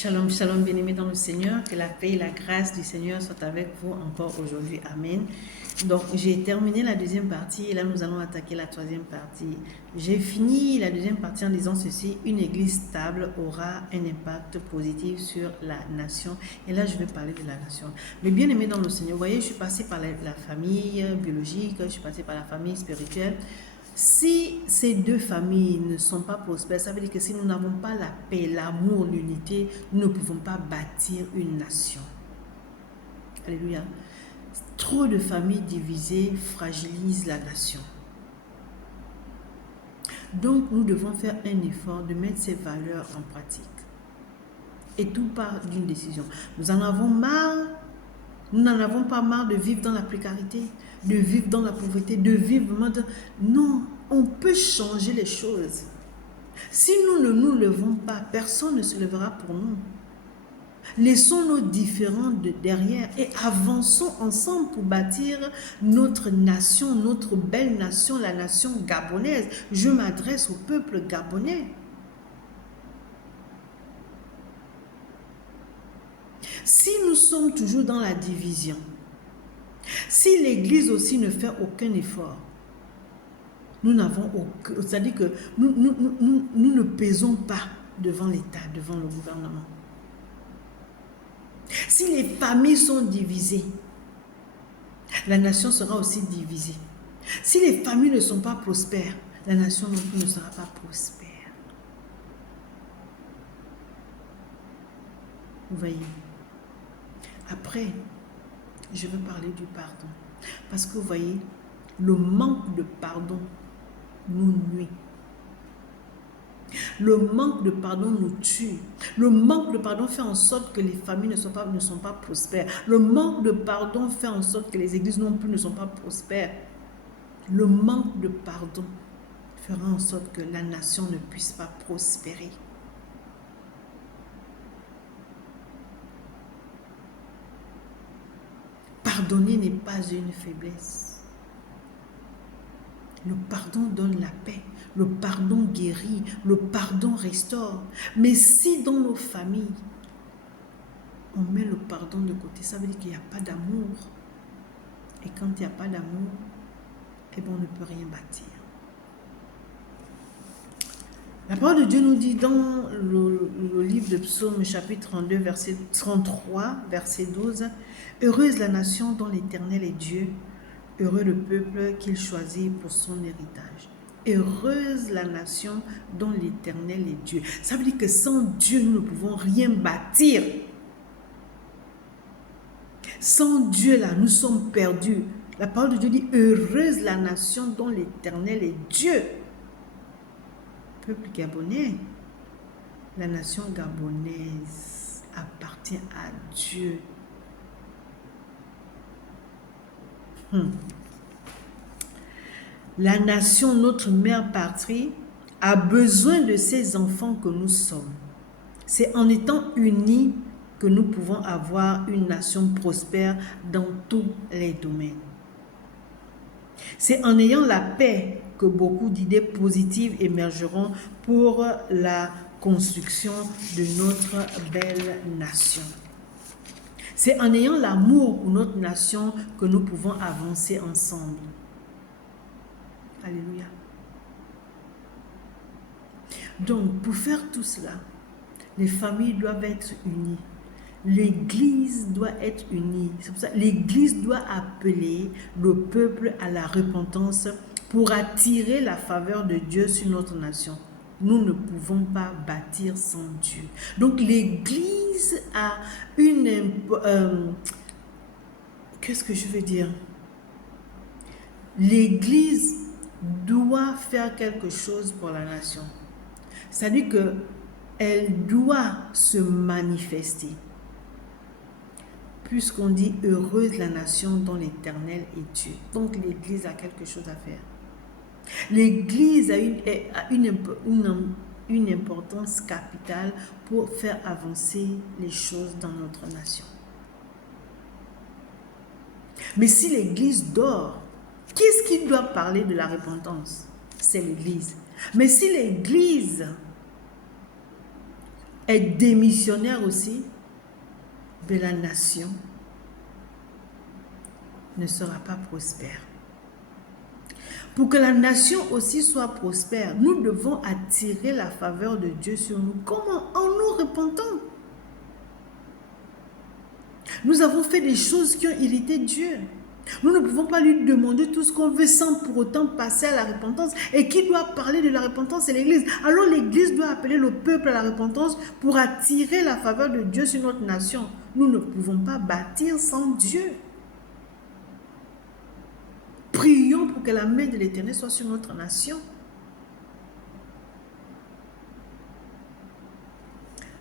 Shalom, shalom, bien-aimés dans le Seigneur, que la paix et la grâce du Seigneur soient avec vous encore aujourd'hui. Amen. Donc, j'ai terminé la deuxième partie et là, nous allons attaquer la troisième partie. J'ai fini la deuxième partie en disant ceci: une église stable aura un impact positif sur la nation. Et là, je vais parler de la nation. Mais bien-aimés dans le Seigneur, vous voyez, je suis passée par la famille biologique, je suis passée par la famille spirituelle. Si ces deux familles ne sont pas prospères, ça veut dire que si nous n'avons pas la paix, l'amour, l'unité, nous ne pouvons pas bâtir une nation. Alléluia. Trop de familles divisées fragilisent la nation. Donc, nous devons faire un effort de mettre ces valeurs en pratique. Et tout part d'une décision. Nous en avons marre. Nous n'en avons pas marre de vivre dans la précarité, de vivre dans la pauvreté, de vivre vraiment de... Non, on peut changer les choses. Si nous ne nous levons pas, personne ne se levera pour nous. Laissons nos différends derrière et avançons ensemble pour bâtir notre nation, notre belle nation, la nation gabonaise. Je m'adresse au peuple gabonais. Si nous sommes toujours dans la division, si l'Église aussi ne fait aucun effort, nous n'avons aucun, c'est-à-dire que nous ne pesons pas devant l'État, devant le gouvernement. Si les familles sont divisées, la nation sera aussi divisée. Si les familles ne sont pas prospères, la nation non plus ne sera pas prospère. Vous voyez? Après, je veux parler du pardon. Parce que vous voyez, le manque de pardon nous nuit. Le manque de pardon nous tue. Le manque de pardon fait en sorte que les familles ne sont pas prospères. Le manque de pardon fait en sorte que les églises non plus ne sont pas prospères. Le manque de pardon fera en sorte que la nation ne puisse pas prospérer. Pardonner n'est pas une faiblesse. Le pardon donne la paix. Le pardon guérit. Le pardon restaure. Mais si dans nos familles, on met le pardon de côté, ça veut dire qu'il n'y a pas d'amour. Et quand il n'y a pas d'amour, eh bien, on ne peut rien bâtir. La parole de Dieu nous dit dans le livre de Psaume, chapitre 32, verset 33, verset 12, « Heureuse la nation dont l'Éternel est Dieu, heureux le peuple qu'il choisit pour son héritage. » Heureuse la nation dont l'Éternel est Dieu. Ça veut dire que sans Dieu, nous ne pouvons rien bâtir. Sans Dieu, là, nous sommes perdus. La parole de Dieu dit, heureuse la nation dont l'Éternel est Dieu. Peuple gabonais, la nation gabonaise appartient à Dieu. La nation, notre mère patrie, a besoin de ces enfants que nous sommes. C'est en étant unis que nous pouvons avoir une nation prospère dans tous les domaines. C'est en ayant la paix que beaucoup d'idées positives émergeront pour la construction de notre belle nation. C'est en ayant l'amour pour notre nation que nous pouvons avancer ensemble. Alléluia. Donc, pour faire tout cela, les familles doivent être unies. L'Église doit être unie. C'est pour ça que l'Église doit appeler le peuple à la repentance pour attirer la faveur de Dieu sur notre nation. Nous ne pouvons pas bâtir sans Dieu. Donc l'Église a une... qu'est-ce que je veux dire? L'Église doit faire quelque chose pour la nation. C'est-à-dire qu'elle doit se manifester. Puisqu'on dit heureuse la nation dont l'Éternel est Dieu. Donc l'Église a quelque chose à faire. L'Église a une importance capitale pour faire avancer les choses dans notre nation. Mais si l'Église dort, qu'est-ce qui doit parler de la repentance? C'est l'Église. Mais si l'Église est démissionnaire aussi, de la nation ne sera pas prospère. Pour que la nation aussi soit prospère, nous devons attirer la faveur de Dieu sur nous. Comment? En nous repentant. Nous avons fait des choses qui ont irrité Dieu. Nous ne pouvons pas lui demander tout ce qu'on veut sans pour autant passer à la repentance. Et qui doit parler de la repentance? C'est l'Église. Alors l'Église doit appeler le peuple à la repentance pour attirer la faveur de Dieu sur notre nation. Nous ne pouvons pas bâtir sans Dieu. Prions pour que la main de l'Éternel soit sur notre nation.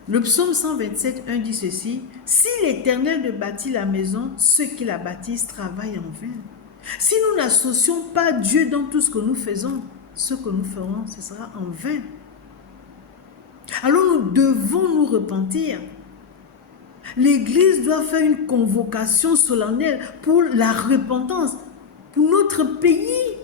Le psaume 127, 1 dit ceci: si l'Éternel ne bâtit la maison, ceux qui la bâtissent travaillent en vain. Si nous n'associons pas Dieu dans tout ce que nous faisons, ce que nous ferons, ce sera en vain. Alors nous devons nous repentir. L'Église doit faire une convocation solennelle pour la repentance, pour notre pays.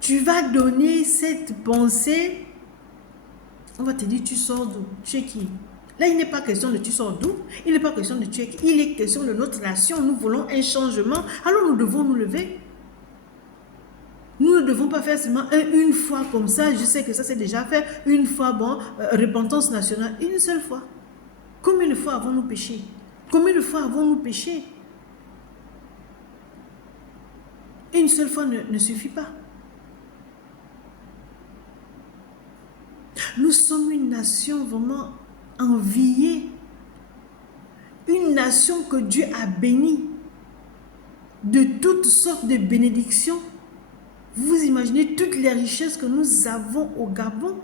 Tu vas donner cette pensée, on va te dire tu sors d'où? Tu es qui? Là, il n'est pas question de tu sors d'où, il n'est pas question de tu es qui, il est question de notre nation. Nous voulons un changement, alors nous devons nous lever. Nous ne devons pas faire seulement une fois comme ça. Je sais que ça c'est déjà fait, une fois, bon, repentance nationale, une seule fois. Combien de fois avons-nous péché? Combien de fois avons-nous péché? Une seule fois ne suffit pas. Nous sommes une nation vraiment enviée. Une nation que Dieu a bénie de toutes sortes de bénédictions. Vous imaginez toutes les richesses que nous avons au Gabon.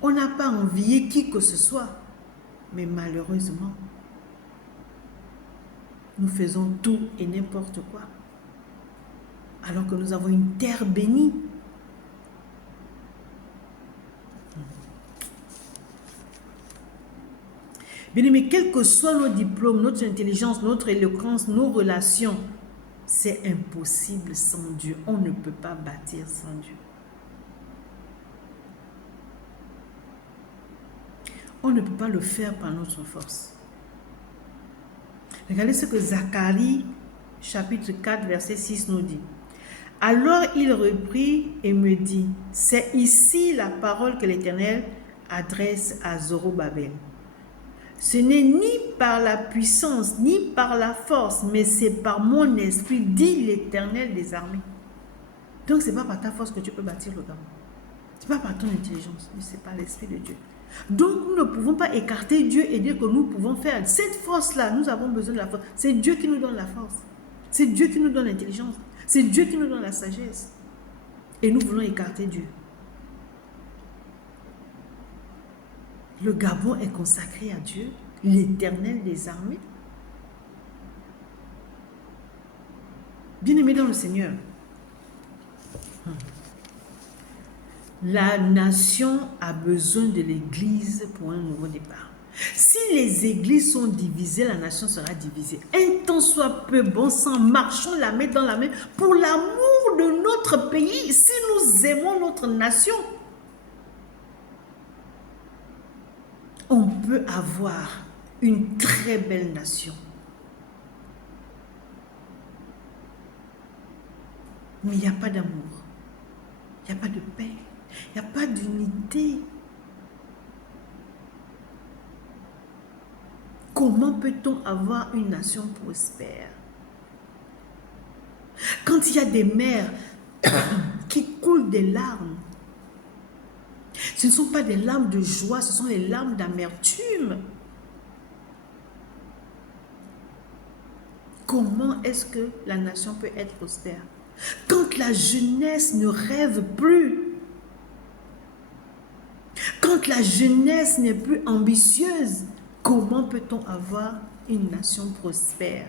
On n'a pas envié qui que ce soit. Mais malheureusement, nous faisons tout et n'importe quoi. Alors que nous avons une terre bénie. Bien, mais quels que soient nos diplômes, notre intelligence, notre éloquence, nos relations, c'est impossible sans Dieu. On ne peut pas bâtir sans Dieu. On ne peut pas le faire par notre force. Regardez ce que Zacharie, chapitre 4, verset 6 nous dit. Alors il reprit et me dit, c'est ici la parole que l'Éternel adresse à Zorobabel. Ce n'est ni par la puissance, ni par la force, mais c'est par mon esprit, dit l'Éternel des armées. Donc, ce n'est pas par ta force que tu peux bâtir le Gabon. Ce n'est pas par ton intelligence, mais c'est par l'Esprit de Dieu. Donc, nous ne pouvons pas écarter Dieu et dire que nous pouvons faire. Cette force-là, nous avons besoin de la force. C'est Dieu qui nous donne la force. C'est Dieu qui nous donne l'intelligence. C'est Dieu qui nous donne la sagesse. Et nous voulons écarter Dieu. Le Gabon est consacré à Dieu, l'Éternel des armées. Bien-aimés dans le Seigneur, la nation a besoin de l'Église pour un nouveau départ. Si les églises sont divisées, la nation sera divisée. Un temps soit peu, bon sang, marchons la main dans la main pour l'amour de notre pays. Si nous aimons notre nation, on peut avoir une très belle nation. Mais il n'y a pas d'amour, il n'y a pas de paix, il n'y a pas d'unité. Comment peut-on avoir une nation prospère? Quand il y a des mères qui coulent des larmes, ce ne sont pas des larmes de joie, ce sont des larmes d'amertume. Comment est-ce que la nation peut être prospère? Quand la jeunesse ne rêve plus, quand la jeunesse n'est plus ambitieuse, comment peut-on avoir une nation prospère?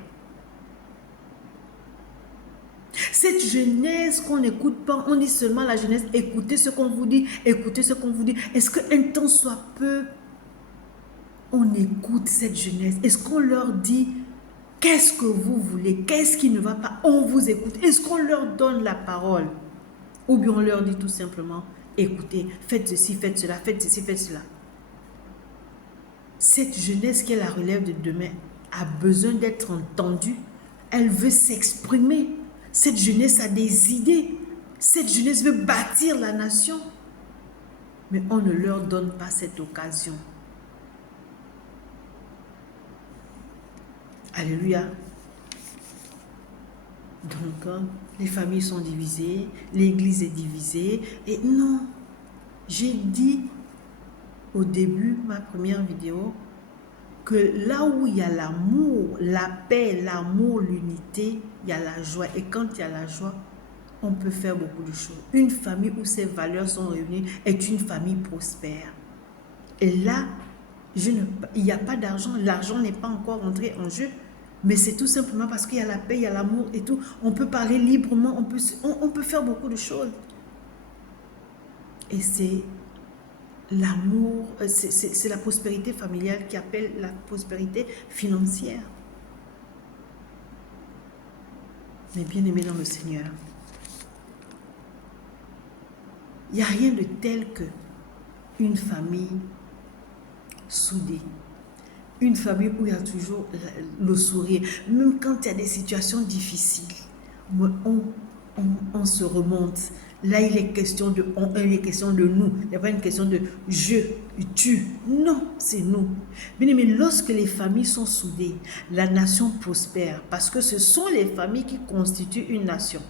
Cette jeunesse qu'on n'écoute pas, on dit seulement à la jeunesse, écoutez ce qu'on vous dit, écoutez ce qu'on vous dit. Est-ce qu'un temps soit peu, on écoute cette jeunesse? Est-ce qu'on leur dit, qu'est-ce que vous voulez? Qu'est-ce qui ne va pas? On vous écoute. Est-ce qu'on leur donne la parole? Ou bien on leur dit tout simplement, écoutez, faites ceci, faites cela, faites ceci, faites cela. Cette jeunesse qui est la relève de demain a besoin d'être entendue. Elle veut s'exprimer. Cette jeunesse a des idées. Cette jeunesse veut bâtir la nation. Mais on ne leur donne pas cette occasion. Alléluia. Donc, les familles sont divisées, l'église est divisée. Et non, j'ai dit au début, ma première vidéo, que là où il y a l'amour, la paix, l'amour, l'unité, il y a la joie. Et quand il y a la joie, on peut faire beaucoup de choses. Une famille où ces valeurs sont réunies est une famille prospère. Et là, il n'y a pas d'argent. L'argent n'est pas encore entré en jeu. Mais c'est tout simplement parce qu'il y a la paix, il y a l'amour et tout. On peut parler librement, on peut faire beaucoup de choses. Et c'est l'amour, c'est la prospérité familiale qui appelle la prospérité financière. Mais bien aimé dans le Seigneur, il n'y a rien de tel que une famille soudée. Une famille où il y a toujours le sourire. Même quand il y a des situations difficiles, on se remonte. Là, il est question de on, il est question de nous. Il n'y a pas une question de je, tu. Non, c'est nous. Bien aimé, lorsque les familles sont soudées, la nation prospère parce que ce sont les familles qui constituent une nation.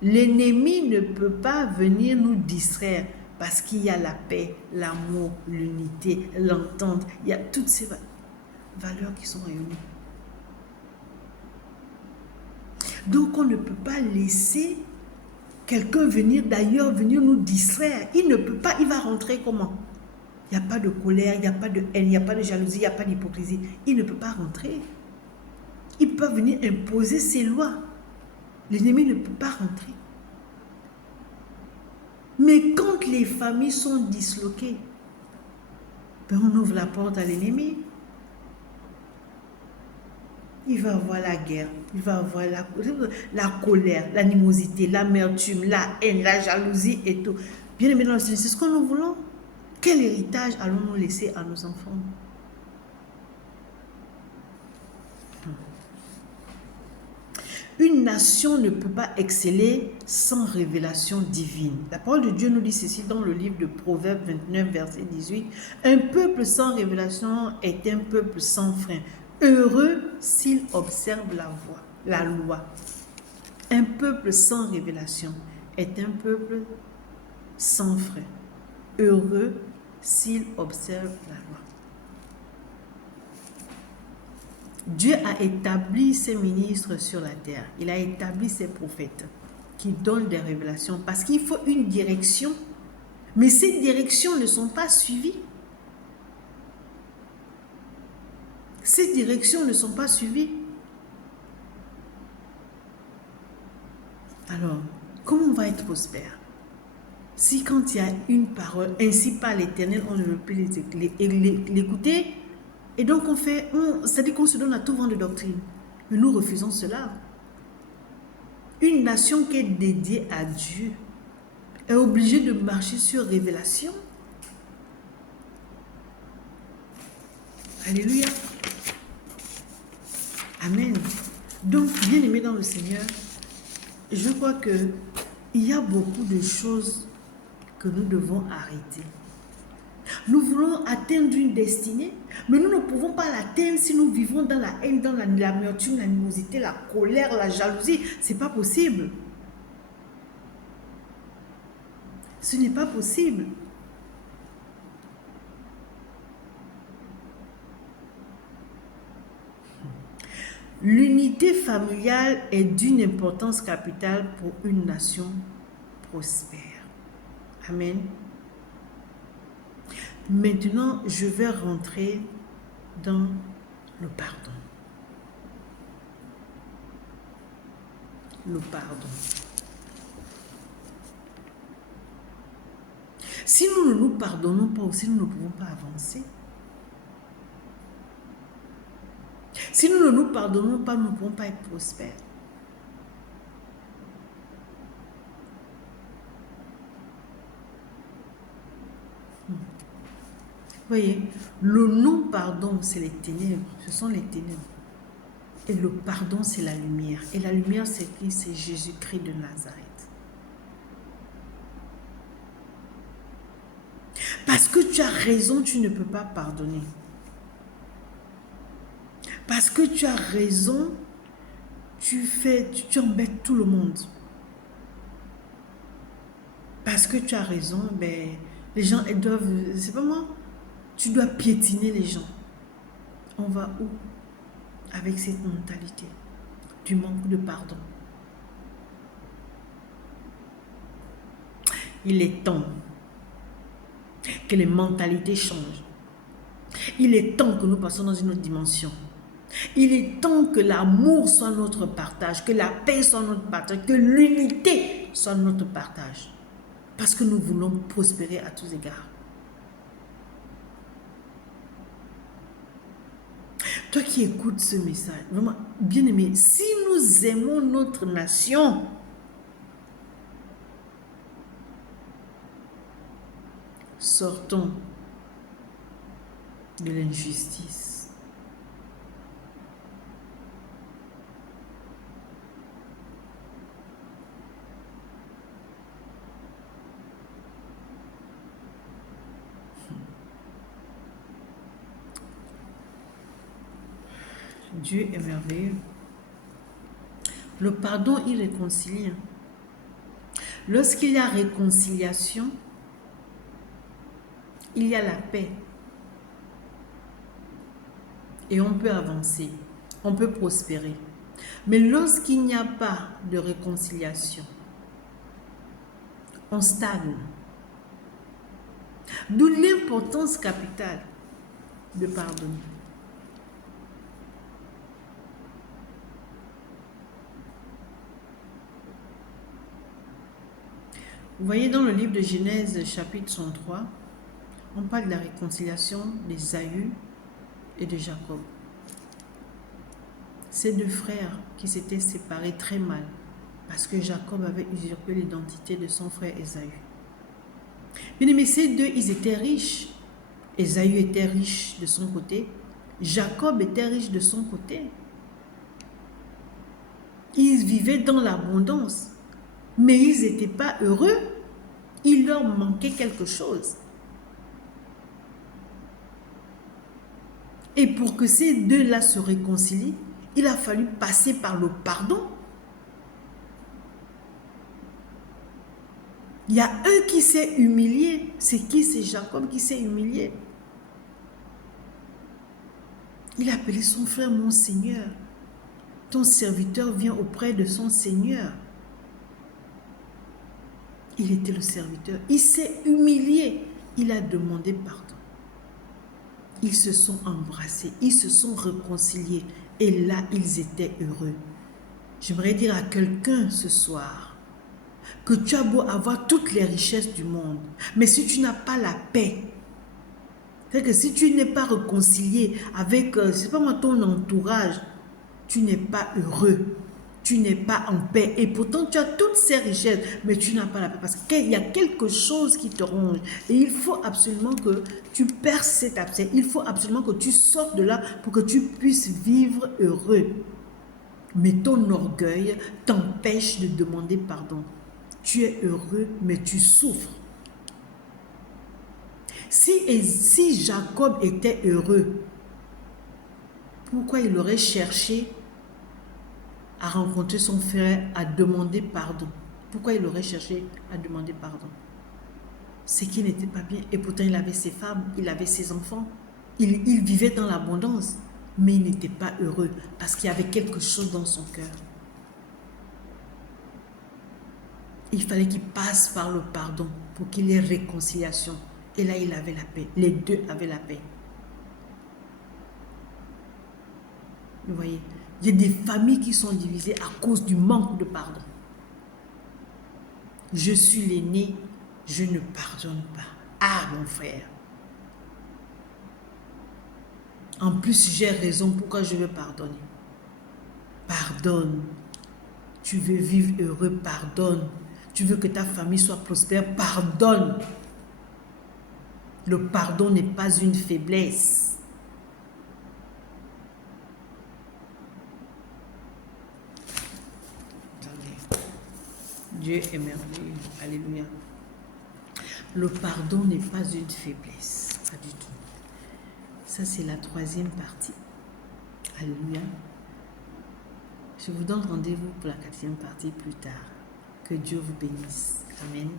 L'ennemi ne peut pas venir nous distraire parce qu'il y a la paix, l'amour, l'unité, l'entente. Il y a toutes ces valeurs qui sont réunies. Donc, on ne peut pas laisser quelqu'un venir d'ailleurs, venir nous distraire. Il ne peut pas, il va rentrer comment? Il n'y a pas de colère, il n'y a pas de haine, il n'y a pas de jalousie, il n'y a pas d'hypocrisie. Il ne peut pas rentrer. Il peut venir imposer ses lois. L'ennemi ne peut pas rentrer. Mais quand les familles sont disloquées, ben on ouvre la porte à l'ennemi. Il va avoir la guerre, il va avoir la colère, l'animosité, l'amertume, la haine, la jalousie et tout. Bien aimé dans le Seigneur, c'est ce que nous voulons. Quel héritage allons-nous laisser à nos enfants? Une nation ne peut pas exceller sans révélation divine. La parole de Dieu nous dit ceci dans le livre de Proverbes 29, verset 18. Un peuple sans révélation est un peuple sans frein. Heureux s'il observe la loi. Un peuple sans révélation est un peuple sans frein. Heureux s'il observe la loi. Dieu a établi ses ministres sur la terre. Il a établi ses prophètes qui donnent des révélations parce qu'il faut une direction. Mais ces directions ne sont pas suivies. Ces directions ne sont pas suivies. Alors, comment on va être prospère? Si quand il y a une parole, ainsi par l'Éternel, on ne veut plus l'écouter, et donc c'est-à-dire qu'on se donne à tout vent de doctrine. Mais nous refusons cela. Une nation qui est dédiée à Dieu est obligée de marcher sur révélation. Alléluia. Amen. Donc, bien aimé dans le Seigneur, je crois qu'il y a beaucoup de choses que nous devons arrêter. Nous voulons atteindre une destinée, mais nous ne pouvons pas l'atteindre si nous vivons dans la haine, dans l'amertume, l'animosité, la colère, la jalousie. Ce n'est pas possible. Ce n'est pas possible. L'unité familiale est d'une importance capitale pour une nation prospère. Amen. Maintenant, je vais rentrer dans le pardon. Le pardon. Si nous ne nous pardonnons pas aussi, nous ne pouvons pas avancer. Si nous ne nous pardonnons pas, nous ne pouvons pas être prospères. Voyez, le non-pardon, c'est les ténèbres. Ce sont les ténèbres. Et le pardon, c'est la lumière. Et la lumière, c'est qui? C'est Jésus-Christ de Nazareth. Parce que tu as raison, tu ne peux pas pardonner. Parce que tu as raison, tu embêtes tout le monde. Parce que tu as raison, ben, les gens, ils doivent, c'est pas moi, tu dois piétiner les gens. On va où avec cette mentalité du manque de pardon? Il est temps que les mentalités changent. Il est temps que nous passions dans une autre dimension. Il est temps que l'amour soit notre partage, que la paix soit notre partage, que l'unité soit notre partage. Parce que nous voulons prospérer à tous égards. Toi qui écoutes ce message, vraiment, bien aimé, si nous aimons notre nation, sortons de l'injustice. Dieu est merveilleux. Le pardon, il réconcilie. Lorsqu'il y a réconciliation, il y a la paix. Et on peut avancer, on peut prospérer. Mais lorsqu'il n'y a pas de réconciliation, on stagne. D'où l'importance capitale de pardonner. Vous voyez dans le livre de Genèse, chapitre 103, on parle de la réconciliation d'Ésaü et de Jacob. Ces deux frères qui s'étaient séparés très mal parce que Jacob avait usurpé l'identité de son frère Ésaü. Mais ces deux, ils étaient riches. Ésaü était riche de son côté. Jacob était riche de son côté. Ils vivaient dans l'abondance. Mais ils n'étaient pas heureux. Il leur manquait quelque chose. Et pour que ces deux-là se réconcilient, il a fallu passer par le pardon. Il y a un qui s'est humilié. C'est qui? C'est Jacob qui s'est humilié. Il a appelé son frère mon Seigneur. Ton serviteur vient auprès de son Seigneur. Il était le serviteur. Il s'est humilié. Il a demandé pardon. Ils se sont embrassés. Ils se sont réconciliés. Et là, ils étaient heureux. J'aimerais dire à quelqu'un ce soir que tu as beau avoir toutes les richesses du monde, mais si tu n'as pas la paix, c'est que si tu n'es pas réconcilié avec, c'est pas moi, ton entourage, tu n'es pas heureux, tu n'es pas en paix. Et pourtant, tu as toutes ces richesses, mais tu n'as pas la paix parce qu'il y a quelque chose qui te ronge. Et il faut absolument que tu perces cet abcès. Il faut absolument que tu sortes de là pour que tu puisses vivre heureux. Mais ton orgueil t'empêche de demander pardon. Tu es heureux, mais tu souffres. Si Jacob était heureux, pourquoi il aurait cherché à rencontrer son frère, à demander pardon? Pourquoi il aurait cherché à demander pardon? C'est qu'il n'était pas bien. Et pourtant, il avait ses femmes, il avait ses enfants. Il vivait dans l'abondance, mais il n'était pas heureux parce qu'il y avait quelque chose dans son cœur. Il fallait qu'il passe par le pardon pour qu'il y ait réconciliation. Et là, il avait la paix. Les deux avaient la paix. Vous voyez, il y a des familles qui sont divisées à cause du manque de pardon. Je suis l'aîné, je ne pardonne pas. Ah, mon frère. En plus, j'ai raison pourquoi je veux pardonner. Pardonne. Tu veux vivre heureux, pardonne. Tu veux que ta famille soit prospère, pardonne. Le pardon n'est pas une faiblesse. Attendez. Dieu est merveilleux. Alléluia. Le pardon n'est pas une faiblesse. Pas du tout. Ça, c'est la troisième partie. Alléluia. Je vous donne rendez-vous pour la quatrième partie plus tard. Que Dieu vous bénisse. Amen.